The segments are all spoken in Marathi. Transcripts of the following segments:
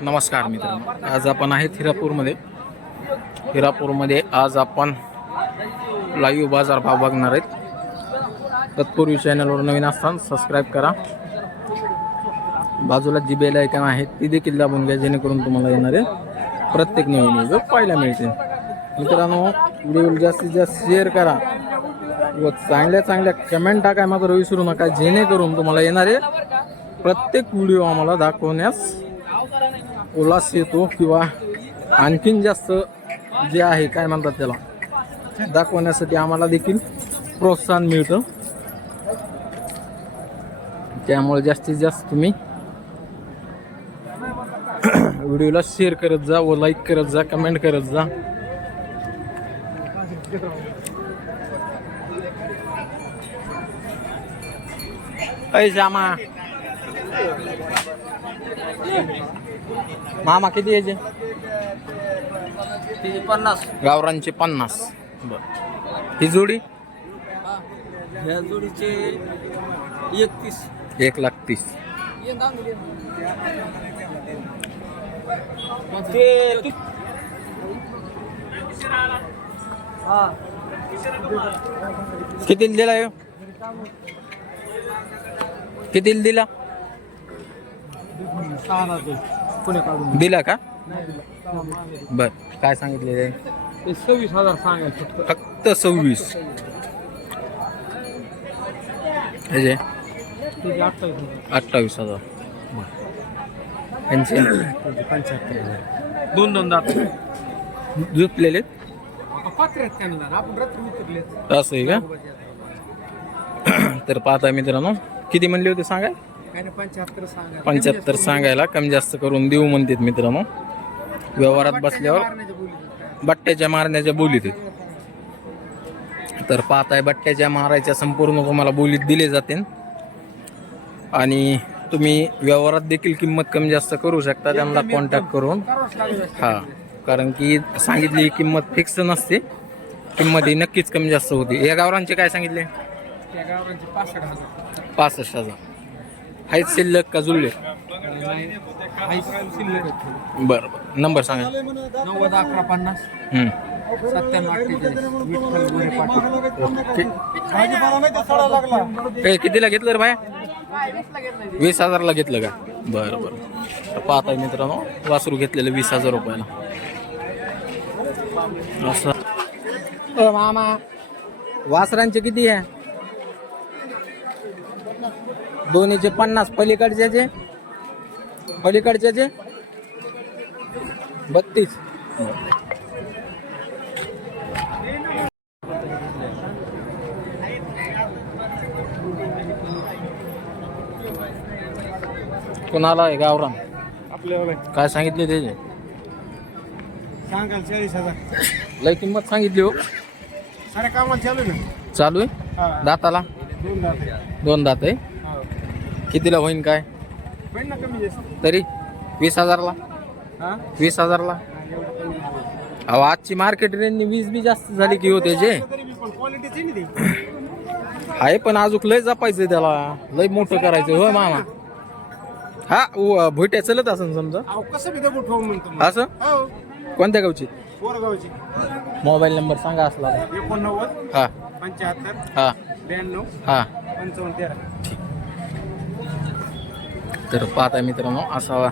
नमस्कार मित्रांनो, आज आपण आहेत हिरापूरमध्ये आज आपण लाईव्ह बाजार भाव बघणार आहेत। तत्पूर्वी चॅनलवर नवीन असताना सबस्क्राईब करा, बाजूला जी बेल आयकॉन आहे ती देखील दाबून घ्या, जेणेकरून तुम्हाला येणारे प्रत्येक नवीन व्हिडिओ पाहायला मिळतील। मित्रांनो, व्हिडिओ जास्तीत जास्त शेअर करा व चांगल्या कमेंट टाकाय मात्र विसरू नका, जेणेकरून तुम्हाला येणारे प्रत्येक व्हिडिओ आम्हाला दाखवण्यास उल्हास येतो किंवा आणखीन जास्त जे आहे काय म्हणतात त्याला दाखवण्यासाठी आम्हाला देखील प्रोत्साहन मिळतं। त्यामुळे जास्तीत जास्त तुम्ही व्हिडिओला शेअर करत जा व लाईक करत जा, कमेंट करत जा। श्यामा मामा किती यायचे? 50 गावरांचे 50। बर, ही जोडी ह्या जोडीचे 31 1,30,000। किती दिला ह्यो? किती दिला? दिला का? बर, काय सांगितले? 26,000 सांगायचं फक्त 26। ह्याचे 28,000। यांचे 75,000। दोन दात जुतलेले आपण रात्री उतरले असं आहे का? तर पाहता मित्रांनो, किती म्हणले होते सांगा? 75 सांगायला कमी जास्त करून देऊ म्हणतात मित्रांनो। व्यवहारात बसल्यावर बट्ट्याच्या मारण्याच्या बोलीत। तर पाहताय, बट्ट्याच्या मारायच्या संपूर्ण तुम्हाला बोलीत दिले जाते आणि तुम्ही व्यवहारात देखील किंमत कमी जास्त करू शकता त्यांना कॉन्टॅक्ट करून। हा, कारण की सांगितली किंमत फिक्स नसते, किंमत ही नक्कीच कमी जास्त होती। या गावरांचे काय सांगितले? 65,000। आहेत शिल्लक का जुळले? बरं, नंबर सांगा। 90-11-50 97 कितीला घेतलं रे भाया? 20,000ला घेतलं का? बरं बरं, पाहताय मित्रांनो, वासरू घेतलेलं 20,000 रुपयाला। असं मामा, वासरांचे किती आहे? दोन्हीचे 50। पलीकडच्याचे 32। कोणाला आहे गावरान? आपल्याला काय सांगितले त्याचे? सांगाल 40,000। लय किंमत सांगितली हो। सारे कामाला चालू ना? चालू आहे दाताला? 2 दात। 2 दात आहे। कितीला होईन काय पण ना कमी जास्त तरी? 20,000ला? 20,000ला? अहो, आजची मार्केट रेंजनी 20 बी जास्त झाली की हो त्याचे। क्वालिटीच नाही ती आहे, पण अजून लय जपायचं त्याला, लय मोठं करायचं हो मामा। हा, भुट्या चलत असं समजा। अहो कसं बी दगड ठेवून म्हणतो असं? हो, कोणत्या गावची? पोरगावची। मोबाईल नंबर सांगा असला तर। 89 हा 75 हा 92 हा 55 तर पाहता मित्रांनो, असा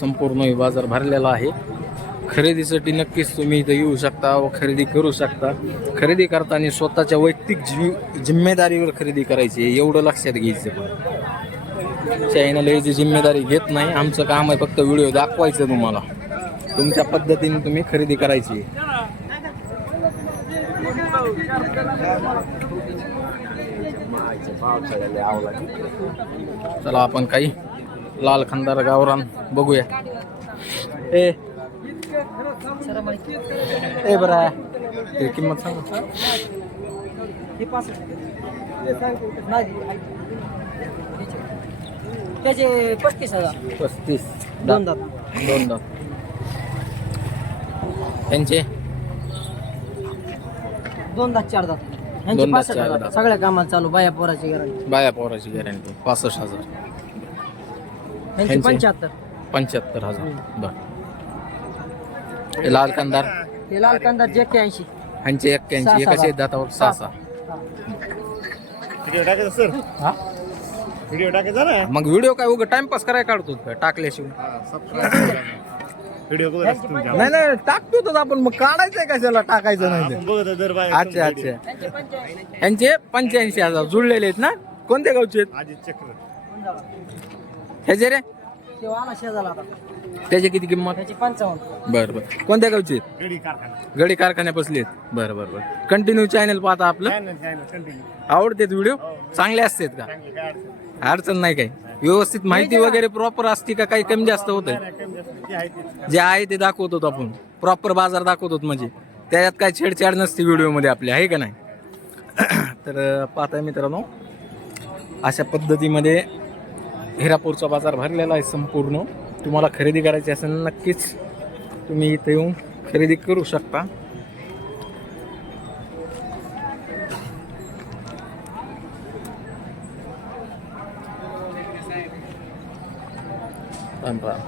संपूर्ण बाजार भरलेला आहे। खरेदीसाठी नक्कीच तुम्ही इथं येऊ शकता व खरेदी करू शकता। खरेदी करताना स्वतःच्या वैयक्तिक जिम्मेदारीवर खरेदी करायची आहे, एवढं लक्षात घ्यायचं। पण चॅनल याची जिम्मेदारी घेत नाही, आमचं काम आहे फक्त व्हिडिओ दाखवायचं तुम्हाला, तुमच्या पद्धतीने तुम्ही खरेदी करायची। चला आपण काही लाल खंदार गावरान बघूया। ए बरा, किंमत सांगा। त्याचे 35,000। 35। 2 दात। 2 दात। त्यांचे 2 दात 4 दात। दोन दात, चार दात. सगळ्या कामाला चालू, बाया पोराची गॅरंटी। बाया पोराची गॅरंटी 65,000। यांची यांचे? 75 75,000. बर. हे लाल कंदार हे लाल कांदा जे 81. ह्यांचे 81 हे कसे आहेत दातावर 6-6. व्हिडिओ टाकायचा सर, हा व्हिडिओ टाकायचा ना. मग व्हिडिओ काय उगा टाइमपास करायला काढतो का टाकल्याशिवाय? व्हिडिओ बघत असतो तुमच्या. नाही नाही टाकतोच आपण, मग काढायचंय कशाला टाकायचं नाही ते. आपण बघत दर बाय. अच्छा अच्छा. यांचे 85,000 जुळलेले आहेत ना? कोणत्या गावचे आहेत आजी चक्र ह्याचे रे? तो आला शेजाला आता. त्याची किती किंमत? त्याची 55. बरं बरं. कोणत्या गावचे आहेत? गडी कारखाना. गडी कारखान्यात बसलेत. बरं बरं बरं. कंटिन्यू चॅनल पाहता आपलं? Channel continue. आवडतेत व्हिडिओ? चांगले असतात का? चांगली काय अडचण अडचण नाही काय? व्यवस्थित माहिती वगैरे प्रॉपर असते का? काही कमी जास्त होतंय? नाही, कमी जास्त जे आहे तेच. जे आहे ते दाखवतो आपण, प्रॉपर बाजार दाखवतो, म्हणजे त्याच्यात काय छेडछाड नसते व्हिडिओमध्ये आपल्या, आहे का नाही? तर पाहताय मित्रांनो, अशा पद्धतीमध्ये हिरापूरचा बाजार भरलेला आहे संपूर्ण. तुम्हाला खरेदी करायची असेल नक्कीच तुम्ही इथे येऊन खरेदी करू शकता. राम राम.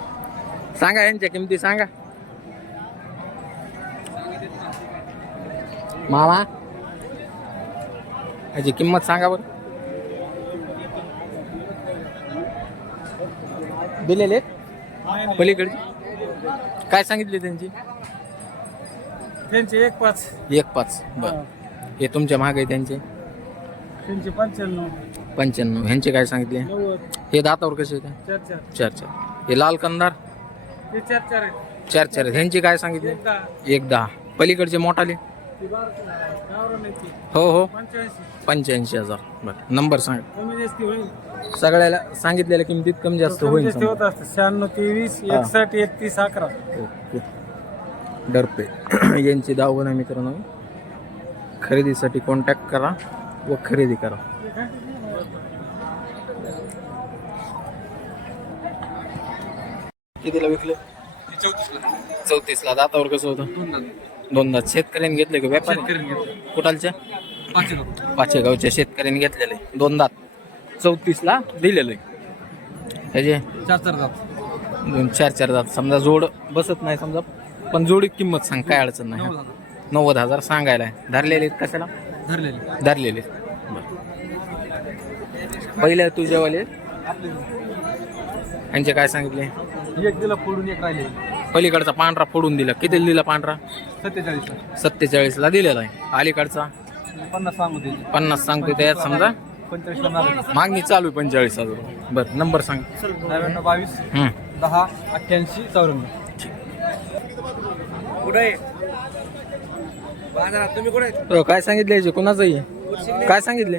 सांगा यांच्या किमती सांगा मामा. याची किंमत सांगा बरं. दिलेले पलीकडची काय सांगितले त्यांची? त्यांचे 1.5. 1.5. बरं. हे तुमच्या महाग आहे त्यांचे त्यांचे 95. 95. ह्यांचे काय सांगितले? 90. हे दातावर कसे आहेत? 4. 4. हे लाल कंदार ते 4 आहेत. 4 आहेत. ह्यांचे काय सांगितले? 1.10. पलीकडचे मोठाले? हो हो 85,000. बरं. नंबर सांगा. कमी जास्त होईल. सगळ्याला सांगितलेल्या किमतीत कमी जास्त होईल समजा. होत असतं. 96 23 61 31 11. ओके. डरपे यांची दावण आहे मित्रांनो. खरेदीसाठी कॉन्टॅक्ट करा व खरेदी करा. कितीला विकले? 34ला. दातावर कसं होतं? 2 दात. शेतकऱ्यांनी घेतले का व्यापारी? कुठालच्या? पाचेगावच्या शेतकऱ्यांनी घेतलेले 2 दात 34ला दिलेलं आहे. ह्याचे 4 दात. समजा जोड बसत नाही समजा, पण जोडी किंमत सांग, काय अडचण नाही. 90,000 सांगायला आहे. धरलेले आहेत कशाला? धरलेले. पहिले तुझ्यावाले यांचे काय सांगितले? एक दिला फोडून एक राहिले. पलीकडचा पांढरा फोडून दिला. किती दिला पांढरा? 47. 47ला दिलेला आहे. अलीकडचा 50 सांगू दिले. 50 सांगतोय. त्यात समजा 45 ला मागणी. मागणी चालू आहे 45,000 रुपये. बरं. नंबर सांग. 99 22 10 88 94. कुठे बाजारात तुम्ही कुठे? काय सांगितले याचे? कोणाचंही काय सांगितले?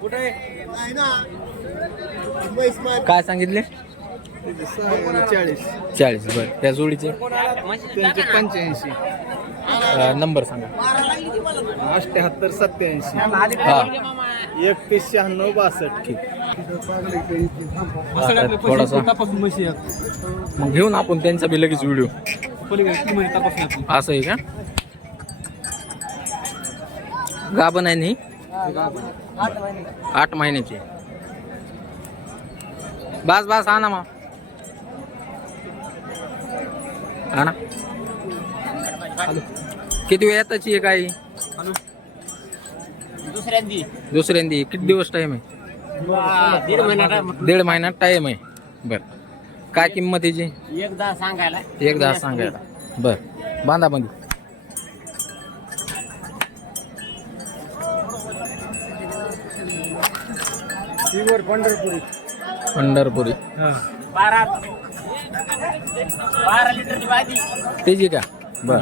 कुठे? काय सांगितले? 40. बरं. त्या जोडीचे 85 नंबर सांगा. 78 87 हा 31 96 62. ठीक. थोडासा मग घेऊन आपण त्यांचा बी लगेच व्हिडिओ. असं आहे का? गाभण आहे नाही? 8 महिन्याची. बस आणा मग. आणा. किती वेळ येताची आहे काही? दुसऱ्यांदी. किती दिवस टाइम आहे? 1.5 महिन्यात टाइम आहे. बर. काय किंमत याची? 1.10 सांगायला. 1.10 सांगायला. बर. बांधा बंदी. पंढरपुरी 12 लिटरची बादी. त्याची का? बर.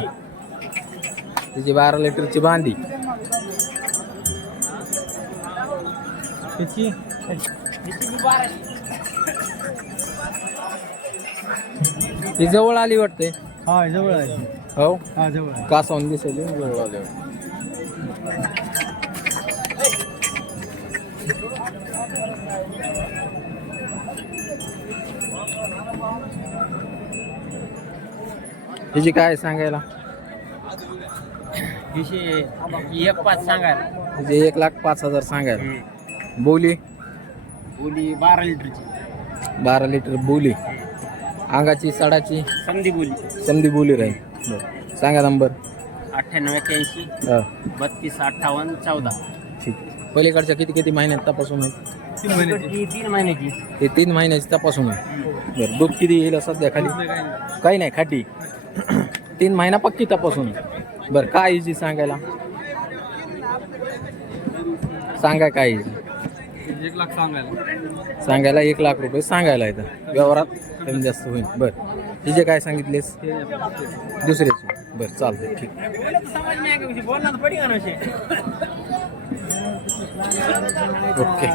त्याची 12 लिटरची बांधी. त्याची ती जवळ आली वाटते. हा जवळ आहे. हो हा जवळ आहे. कासावून दिसेल जवळ आले. त्याची काय सांगायला? 1.5 सांगायला. म्हणजे 1,05,000 सांगायला. बोली? बोली 12 लिटरची. 12 लिटर बोली. अंगाची साडाची समधी बोली समधी बोली राहील बरं सांगा नंबर 9881 हां 32 58 14 ठीक पलीकडच्या किती किती महिन्यात तपासून आहे 3 महिन्याची ते 3 महिन्याची तपासून आहे बरं दूध किती येईल सध्या खाली काही नाही खाटी 3 महिना पक्की तपासून आहे बरं काय हिची सांगायला सांगा काय हिची 1 लाख सांगायला 1 लाख रुपये सांगायला येतं व्यवहारात कमी जास्त होईल बरं तिचे काय सांगितलेस दुसऱ्याचे बरं चालतं ठीक बोलणार पडी का ओके